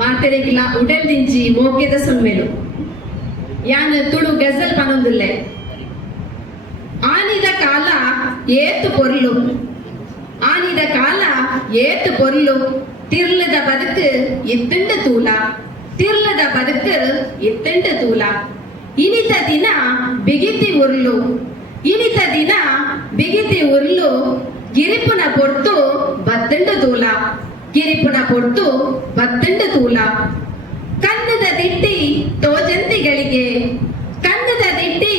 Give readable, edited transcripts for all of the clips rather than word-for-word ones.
ಮಾತೆರೆಗಿಲ ಉಡೆಲ್ ದಿಂಜಿ ಮೋಕೆದ ಸೊಲ್ಮೆಲು ಯಾನ್ ತುಳು ಗಜಲ್ ಪನೊಂದುಲ್ಲೆ ಆನಿದ ಕಾಲ ಏತು ಪೊರ್ಲು ಆನಿದ ಕಾಲ ಏತು ಪೊರ್ಲು ತಿರ್ಲದ ಬದುಕು ಇತ್ತಂಡ ತೂಲ ತಿರ್ಲದ ಬದುಕು ಇತ್ತಂಡ ತೂಲ ಇನಿತ ದಿನ ಬಿಗಿತಿ ಉರ್ಲು ಇನಿತ ದಿನ ಬಿಗಿತಿ ಉರ್ಲು ಗಿರಿಪುನ ಪೊರ್ತು ಬತ್ತಂಡ ತೂಲ ಗಿರಿಪುನ ಪೊರ್ತು ಬತ್ತಂಡ ತೂಲ ಕನ್ನದ ದಿಟ್ಟಿ ತೋಜಂತಿಗಳಿಗೆ ಕನ್ನದ ದಿಟ್ಟಿ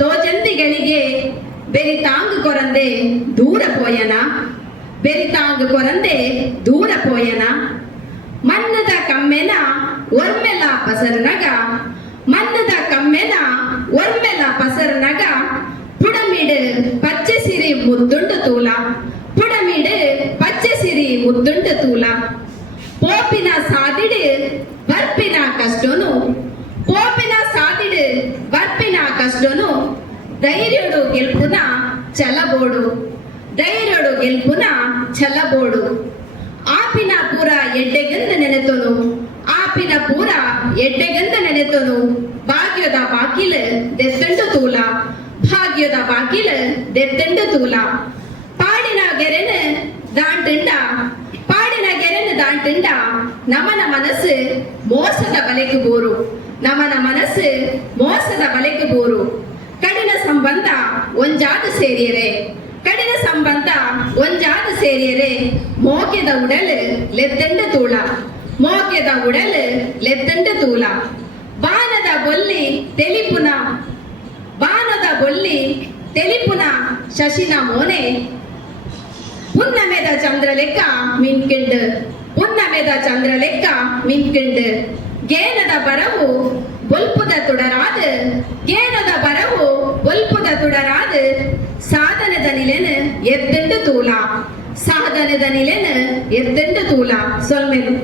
ತೋಜಂತಿಗಳಿಗೆ ಬೆರಿತಾಂಗ್ ಕೊರಂದೆ ದೂರ ಪೋಯನ ಬೆರಿತಾಂಗ್ ಕೊರಂದೆ ದೂರ ಪೋಯನ ಮನ್ನದ ಕಮ್ಮೆನ ಒರ್ಮೆಲ ಪಸರನಗ ಮನ್ನದ ಕಮ್ಮೆನ ಒರ್ಮೆಲ ಪಸರನಗ ಪುಡಮಿಡ್ ಪಚ್ಚೆ ಸಿರಿ ಮುದ್ದುಂಡು ತೂಲ ಪುಡಮಿಡ್ ಪಚ್ಚೆ ಸಿರಿ ಮುದ್ದುಂಡು ತೂಲ ಪೋಪಿನ ಸಾದಿಡು ಬರ್ಪಿನ ಕಷ್ಟನು ಪೋಪಿನ ಸಾದಿಡು ಬರ್ಪಿನ ಕಷ್ಟನು ಧೈರ್ಯಡು ಗೆಲ್ಪುನ ಛಲಬೋಡು ಧೈರ್ಯಡು ಗೆಲ್ಪುನ ಛಲಬೋಡು ಆಪಿನ ಪೂರ ಎಡ್ಡೆಗಂದ ನೆನೆತನು ಆಪಿನ ಪೂರ ಎಡ್ಡೆಗಂದ ನೆನೆತನು ಭಾಗ್ಯದ ಬಾಕಿಲ ದೆತ್ತಂಡು ತೂಲ ಭಾಗ್ಯದ ಬಾಕಿಲ ದೆತ್ತಂಡು ತೂಲ ಪಾಡಿನ ಗೆರೆನ ದಾಂಟಿಂಡ ಪಾಡಿನ ಗೆರೆನ ದಾಂಟಿಂಡ ನಮನ ಮನಸ್ಸು ಮೋಸದ ಬಲೆಗೆ ಬೋರು ನಮನ ಮನಸ್ಸು ಮೋಸದ ಬಲೆಗೆ ಬೋರು ಕಡಿನ ಸಂಬಂಧ ಒಂಜಾದ ಸೇರಿಯರೆ ಕಡಿನ ಸಂಬಂಧ ಒಂಜಾದ ಸೇರಿಯರೆ ಮೋಕೆದ ಉಡಲ್ ಲೆತ್ತಂಡ ತೂಳ ಮೋಕೆದ ಉಡಲ್ ಲೆತ್ತಂಡ ತೂಲ ಬಾನದ ಬೊಲ್ಲಿ ತೆಲಿಪುನ ಬಾನದ ಬೊಲ್ಲಿ ತೆಲಿಪುನ ಶಶಿನ ಮೋನೆ ಪುನ್ನಮೆದ ಚಂದ್ರ ಲೆಕ್ಕ ಮಿನ್ಕಿಂಡ್ ಪುನ್ನಮೆದ ಚಂದ್ರ ಲೆಕ್ಕ ಮಿನ್ಕಿಂಡ್ ಗೇನದ ಬರವು ಬೊಲ್ಪುದ ತುಡರಾದ ಗೇನದ ಬರವು ಬೊಲ್ಪುದ ತುಡರಾದ ಸಾಧನದ ನಿಲೆನ ಎತ್ತಂಡು ತೂಲ ಸಾಧನದ ನಿಲೆನ ಎತ್ತಂಡು ತೂಲ ಸೊಲ್ಮೆನು